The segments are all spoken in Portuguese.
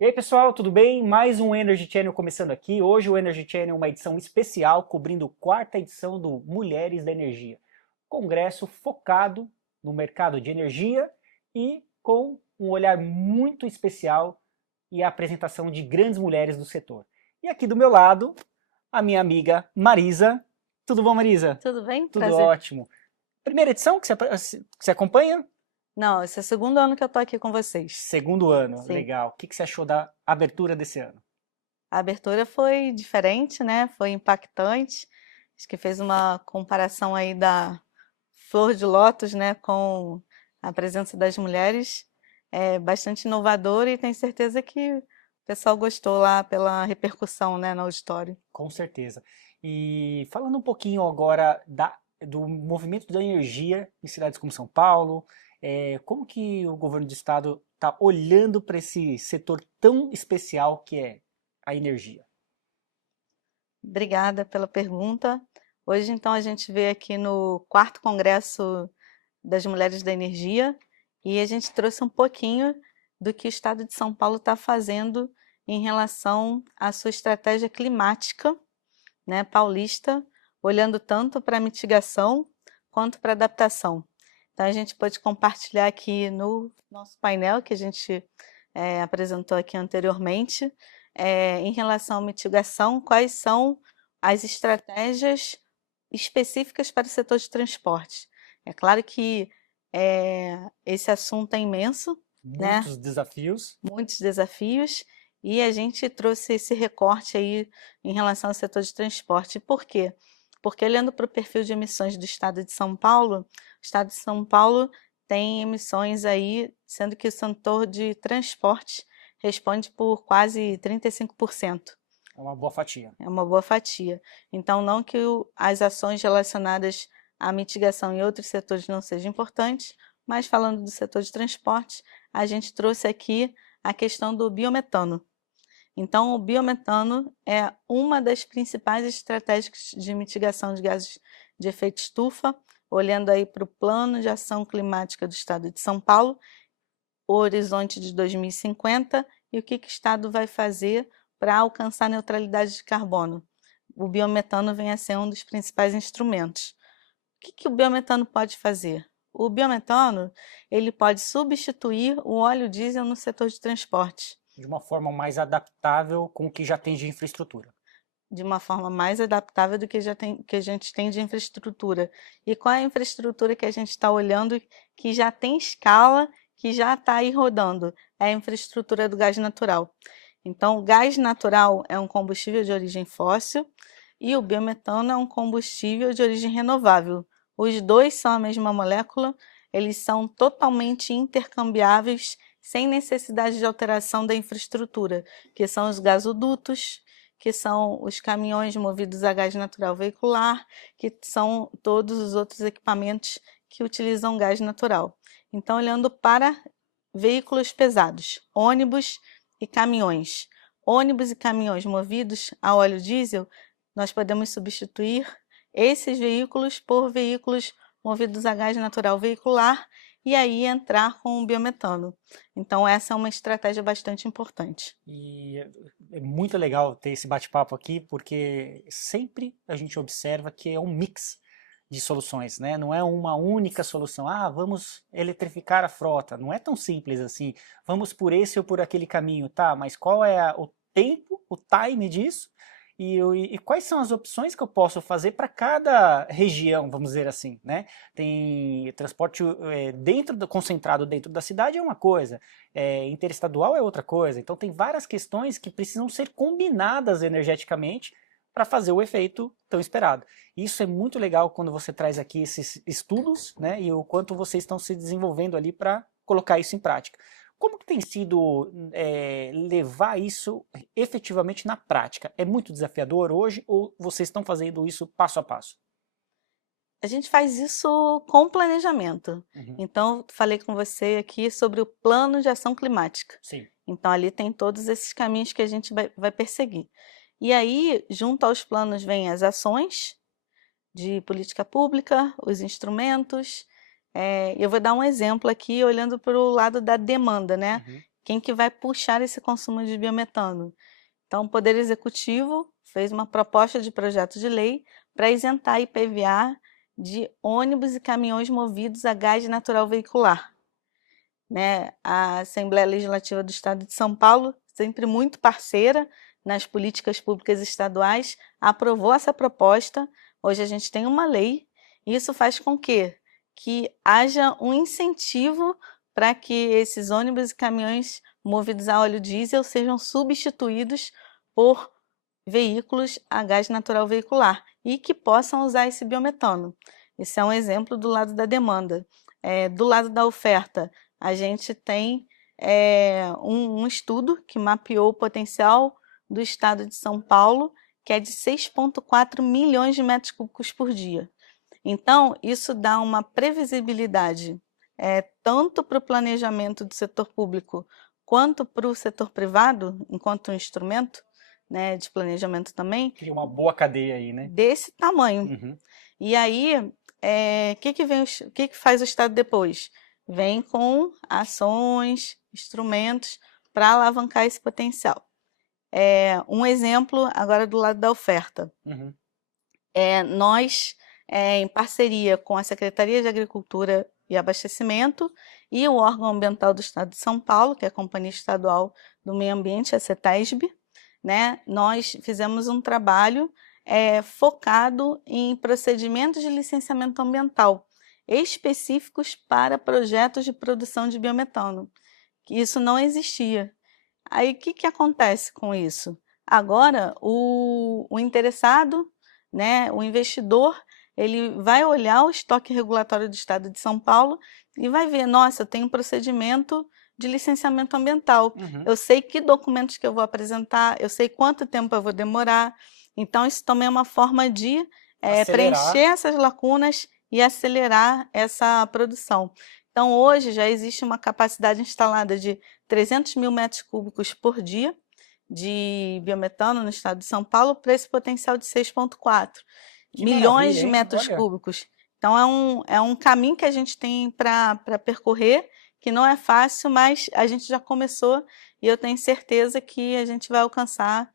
E aí, pessoal, tudo bem? Mais um Energy Channel começando aqui. Hoje o Energy Channel é uma edição especial cobrindo a quarta edição do Mulheres da Energia. Congresso focado no mercado de energia e com um olhar muito especial e a apresentação de grandes mulheres do setor. E aqui do meu lado, a minha amiga Marisa. Tudo bom, Marisa? Tudo bem? Tudo Prazer. ótimo. Primeira edição que você acompanha? Não, esse é o segundo ano que eu tô aqui com vocês. Segundo ano, Sim. legal. O que você achou da abertura desse ano? A abertura foi diferente, né? Foi impactante. Acho que fez uma comparação aí da Flor de Lótus, né, com a presença das mulheres. É bastante inovador e tenho certeza que o pessoal gostou lá pela repercussão, né, no auditório. Com certeza. E falando um pouquinho agora do movimento da energia em cidades como São Paulo, como que o governo do estado está olhando para esse setor tão especial que é a energia? Obrigada pela pergunta. Hoje, então, a gente vê aqui no quarto Congresso das Mulheres da Energia e a gente trouxe um pouquinho do que o Estado de São Paulo está fazendo em relação à sua estratégia climática, né, paulista, olhando tanto para a mitigação quanto para a adaptação. Então, a gente pode compartilhar aqui no nosso painel que a gente apresentou aqui anteriormente, em relação à mitigação, quais são as estratégias específicas para o setor de transporte. É claro que esse assunto é imenso, né? Muitos desafios. Muitos desafios, e a gente trouxe esse recorte aí em relação ao setor de transporte. Por quê? Porque olhando para o perfil de emissões do estado de São Paulo, o estado de São Paulo tem emissões aí, sendo que o setor de transporte responde por quase 35%. É uma boa fatia. É uma boa fatia. Então, não que as ações relacionadas à mitigação em outros setores não sejam importantes, mas falando do setor de transporte, a gente trouxe aqui a questão do biometano. Então, o biometano é uma das principais estratégias de mitigação de gases de efeito estufa, olhando aí para o Plano de Ação Climática do Estado de São Paulo, o horizonte de 2050 e o que o Estado vai fazer para alcançar a neutralidade de carbono. O biometano vem a ser um dos principais instrumentos. O que o biometano pode fazer? O biometano ele pode substituir o óleo diesel no setor de transporte. De uma forma mais adaptável com o que já tem de infraestrutura. De uma forma mais adaptável do que, que a gente tem de infraestrutura. E qual é a infraestrutura que a gente está olhando que já tem escala, que já está aí rodando? É a infraestrutura do gás natural. Então, o gás natural é um combustível de origem fóssil e o biometano é um combustível de origem renovável. Os dois são a mesma molécula, eles são totalmente intercambiáveis, sem necessidade de alteração da infraestrutura, que são os gasodutos, que são os caminhões movidos a gás natural veicular, que são todos os outros equipamentos que utilizam gás natural. Então, olhando para veículos pesados, ônibus e caminhões. Ônibus e caminhões movidos a óleo diesel, nós podemos substituir esses veículos por veículos movidos a gás natural veicular e aí entrar com o biometano. Então, essa é uma estratégia bastante importante. E é muito legal ter esse bate-papo aqui, porque sempre a gente observa que é um mix de soluções, né? Não é uma única solução. Ah, vamos eletrificar a frota. Não é tão simples assim. Vamos por esse ou por aquele caminho, tá? Mas qual é o tempo, o time disso? E quais são as opções que eu posso fazer para cada região, vamos dizer assim, né? Tem transporte concentrado dentro da cidade é uma coisa, interestadual é outra coisa. Então tem várias questões que precisam ser combinadas energeticamente para fazer o efeito tão esperado. Isso é muito legal quando você traz aqui esses estudos, né? E o quanto vocês estão se desenvolvendo ali para colocar isso em prática. Como que tem sido levar isso efetivamente na prática? É muito desafiador hoje ou vocês estão fazendo isso passo a passo? A gente faz isso com planejamento. Uhum. Então, falei com você aqui sobre o plano de ação climática. Sim. Então, ali tem todos esses caminhos que a gente vai perseguir. E aí, junto aos planos, vêm as ações de política pública, os instrumentos. Eu vou dar um exemplo aqui, olhando para o lado da demanda, né? Uhum. Quem que vai puxar esse consumo de biometano? Então, o Poder Executivo fez uma proposta de projeto de lei para isentar a IPVA de ônibus e caminhões movidos a gás natural veicular, né? A Assembleia Legislativa do Estado de São Paulo, sempre muito parceira nas políticas públicas estaduais, aprovou essa proposta. Hoje a gente tem uma lei, e isso faz com que haja um incentivo para que esses ônibus e caminhões movidos a óleo diesel sejam substituídos por veículos a gás natural veicular e que possam usar esse biometano. Esse é um exemplo do lado da demanda. Do lado da oferta, a gente tem um estudo que mapeou o potencial do estado de São Paulo, que é de 6,4 milhões de metros cúbicos por dia. Então, isso dá uma previsibilidade tanto para o planejamento do setor público quanto para o setor privado, enquanto um instrumento, né, de planejamento também. Cria uma boa cadeia aí, né? Desse tamanho. Uhum. E aí, o que faz o Estado depois? Vem com ações, instrumentos para alavancar esse potencial. Um exemplo agora do lado da oferta. Uhum. Nós, em parceria com a Secretaria de Agricultura e Abastecimento e o órgão ambiental do Estado de São Paulo, que é a Companhia Estadual do Meio Ambiente, a CETESB, né, nós fizemos um trabalho focado em procedimentos de licenciamento ambiental específicos para projetos de produção de biometano. Isso não existia. Aí, o que acontece com isso? Agora, o interessado, né, o investidor, ele vai olhar o estoque regulatório do Estado de São Paulo e vai ver, nossa, eu tenho um procedimento de licenciamento ambiental. Uhum. Eu sei que documentos que eu vou apresentar, eu sei quanto tempo eu vou demorar. Então, isso também é uma forma de preencher essas lacunas e acelerar essa produção. Então, hoje já existe uma capacidade instalada de 300 mil metros cúbicos por dia de biometano no estado de São Paulo para esse potencial de 6,4 milhões de metros cúbicos. Então, é um caminho que a gente tem para percorrer, que não é fácil, mas a gente já começou e eu tenho certeza que a gente vai alcançar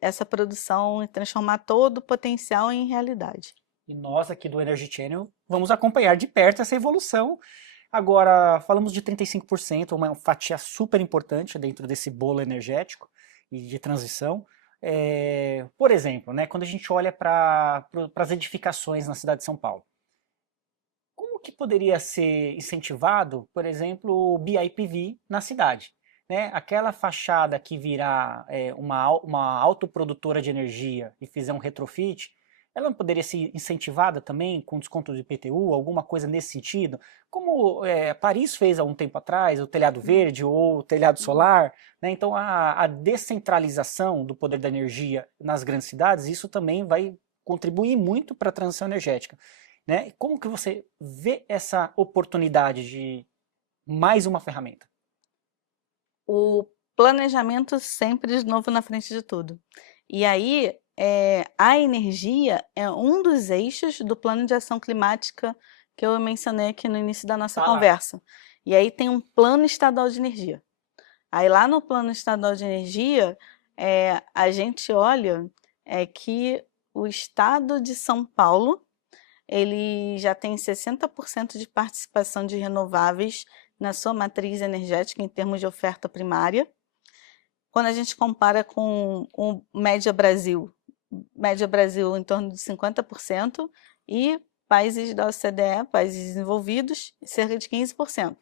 essa produção e transformar todo o potencial em realidade. E nós aqui do Energy Channel vamos acompanhar de perto essa evolução. Agora, falamos de 35%, uma fatia super importante dentro desse bolo energético e de transição. Por exemplo, né, quando a gente olha para as edificações na cidade de São Paulo, como que poderia ser incentivado, por exemplo, o BIPV na cidade? Né? Aquela fachada que virar uma autoprodutora de energia e fizer um retrofit, ela não poderia ser incentivada também com desconto de IPTU, alguma coisa nesse sentido? Como Paris fez há um tempo atrás, o telhado verde ou o telhado solar, né? Então a descentralização do poder da energia nas grandes cidades, isso também vai contribuir muito para a transição energética. Né? Como que você vê essa oportunidade de mais uma ferramenta? O planejamento sempre de novo na frente de tudo. E aí, a energia é um dos eixos do plano de ação climática que eu mencionei aqui no início da nossa conversa. E aí tem um plano estadual de energia. Aí lá no plano estadual de energia, a gente olha que o estado de São Paulo, ele já tem 60% de participação de renováveis na sua matriz energética em termos de oferta primária. Quando a gente compara com o Média Brasil em torno de 50%, e países da OCDE, países desenvolvidos, cerca de 15%.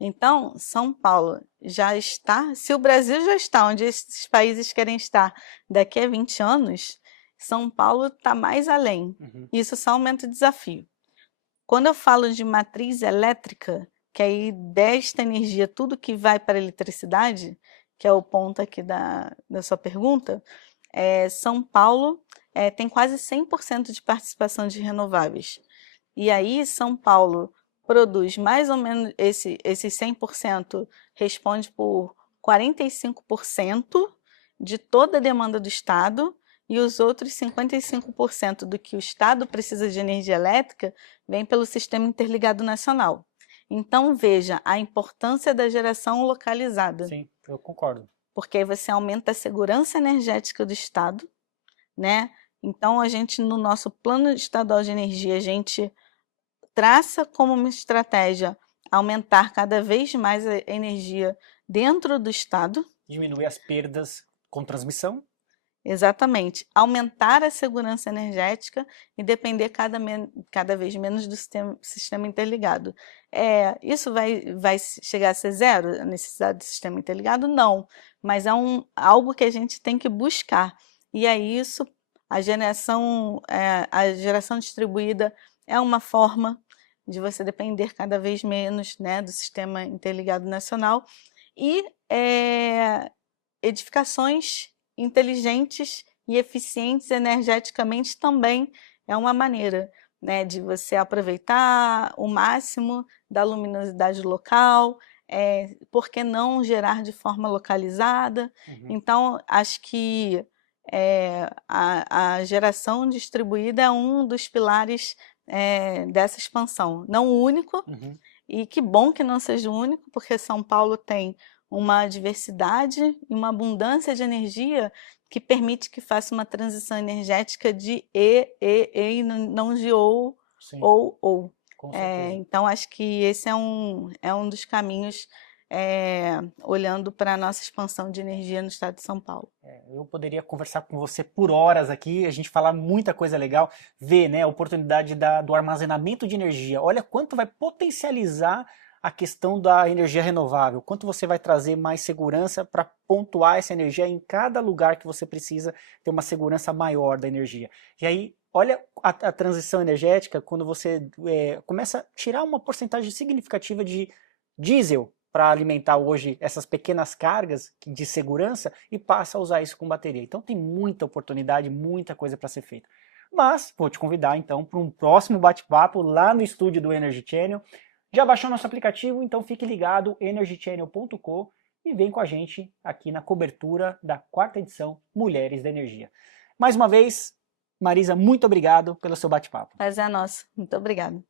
Então, São Paulo já está, se o Brasil já está onde esses países querem estar daqui a 20 anos, São Paulo está mais além. Isso só aumenta o desafio. Quando eu falo de matriz elétrica, que aí desta energia, tudo que vai para a eletricidade, que é o ponto aqui da sua pergunta, São Paulo tem quase 100% de participação de renováveis. E aí São Paulo produz mais ou menos, esses 100% responde por 45% de toda a demanda do Estado, e os outros 55% do que o Estado precisa de energia elétrica vem pelo Sistema Interligado Nacional. Então, veja a importância da geração localizada, Sim, eu concordo. porque aí você aumenta a segurança energética do Estado, né? Então, a gente, no nosso plano estadual de energia, a gente traça como uma estratégia aumentar cada vez mais a energia dentro do Estado. Diminuir as perdas com transmissão. Exatamente. Aumentar a segurança energética e depender cada vez menos do sistema interligado. Isso vai chegar a ser zero, a necessidade do sistema interligado? Não, mas é algo que a gente tem que buscar. E é isso, a geração distribuída é uma forma de você depender cada vez menos, né, do sistema interligado nacional e edificações inteligentes e eficientes energeticamente também é uma maneira, né, de você aproveitar o máximo da luminosidade local, por que não gerar de forma localizada? Então, acho que a geração distribuída é um dos pilares dessa expansão. Não o único, e que bom que não seja o único, porque São Paulo tem uma diversidade e uma abundância de energia que permite que faça uma transição energética de e não de ou, Sim, ou. com certeza. Então, acho que esse é um dos caminhos, olhando para a nossa expansão de energia no estado de São Paulo. Eu poderia conversar com você por horas aqui, a gente falar muita coisa legal, ver, né, a oportunidade do armazenamento de energia. Olha quanto vai potencializar a questão da energia renovável, quanto você vai trazer mais segurança para pontuar essa energia em cada lugar que você precisa ter uma segurança maior da energia. E aí, olha a transição energética quando você começa a tirar uma porcentagem significativa de diesel para alimentar hoje essas pequenas cargas de segurança e passa a usar isso com bateria. Então tem muita oportunidade, muita coisa para ser feita. Mas vou te convidar então para um próximo bate-papo lá no estúdio do Energy Channel. Já baixou nosso aplicativo? Então fique ligado, energychannel.com, e vem com a gente aqui na cobertura da 4ª edição Mulheres da Energia. Mais uma vez, Marisa, muito obrigado pelo seu bate-papo. Prazer é nosso. Muito obrigada.